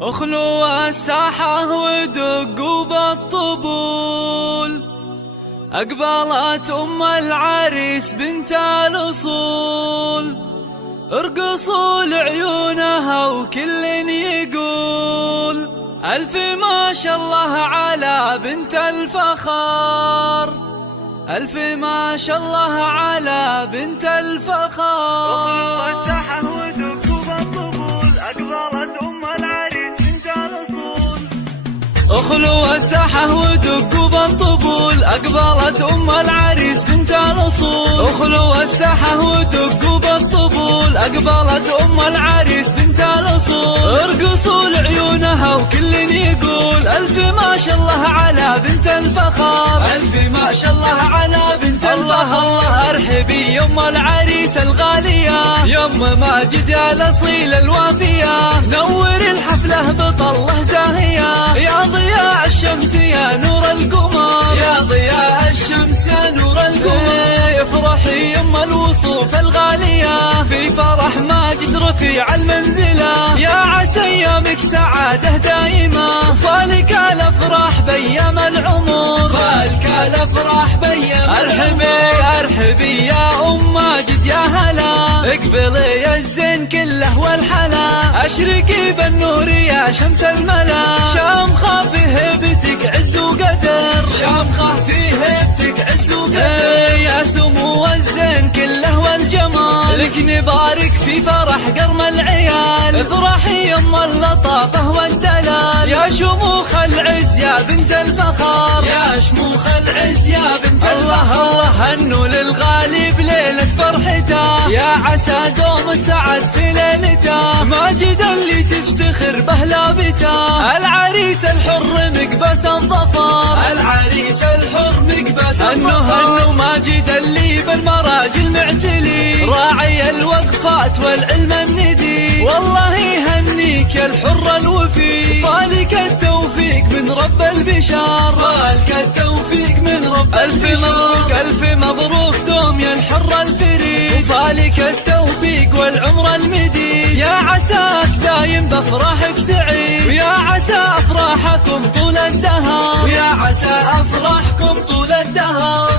اخلوا الساحة ودقوا بالطبول، أقبلت أم العريس بنت الأصول، ارقصوا لعيونها وكل يقول ألف ما شاء الله على بنت الفخار، ألف ما شاء الله على بنت الفخار. اخلوا الساحة ودقوا بالطبول، أقبلت أم العريس بنت الأصول. اخلوا الساحة ودقوا بالطبول، أقبلت أم العريس بنت الأصول. اخلوا الساحة ودقوا بالطبول، أقبلت أم العريس بنت الأصول، ارقصوا لعيونها وكل يقول ألف ما شاء الله على بنت الفخار، ألف ما شاء الله على بنت الفخار. الله ارحبي يم العريس الغالية، يم ماجد الأصيل الوافية، نور الحفلة بطلة زاهية، يا ضياء الشمس يا نور القمر، يا ضياء الشمس يا نور القمر. افرحي يم الوصوف الغالية في فرح ماجد رفيع المنزلة، يا عسى ايامك سعادة دائمة، فالك الافراح بيام العمر، فالك الافراح بيام. ارحبي يا ام ماجد يا هلا، اقبلي الزين كله والحلا، اشركي بالنور يا شمس الملا، شامخة في هيبتك عز وقدر، شامخة في هيبتك عز وقدر، يا سمو الزين كله والجمال، لك نبارك في فرح قرم العيال، افرحي يم اللطافة والدلال، يا شموخ العز يا بنت الفخار، يا شموخ العز يا بنت الفخار. الله هنوا للغالي بليلة فرحته، يا عسى دوم السعد في ليلته، ماجد اللي تفتخر به لابته، العريس الحر مقبس الظفر، العريس الحر مقبس الظفر. هنوا ماجد اللي بالمراجل معتلي، راعي الوقفات والعلم الندي، والله يهنيك يا الحر الوفي، فالك التوفيق من رب البشار، فالك التوفيق من رب البشار. ألف مبروك دوم يا الحر الفريد، فالك التوفيق والعمر المديد، يا عساك دايم بافراحك سعيد، ويا عسى افراحكم طول الدهر، ويا عسى افراحكم طول الدهر.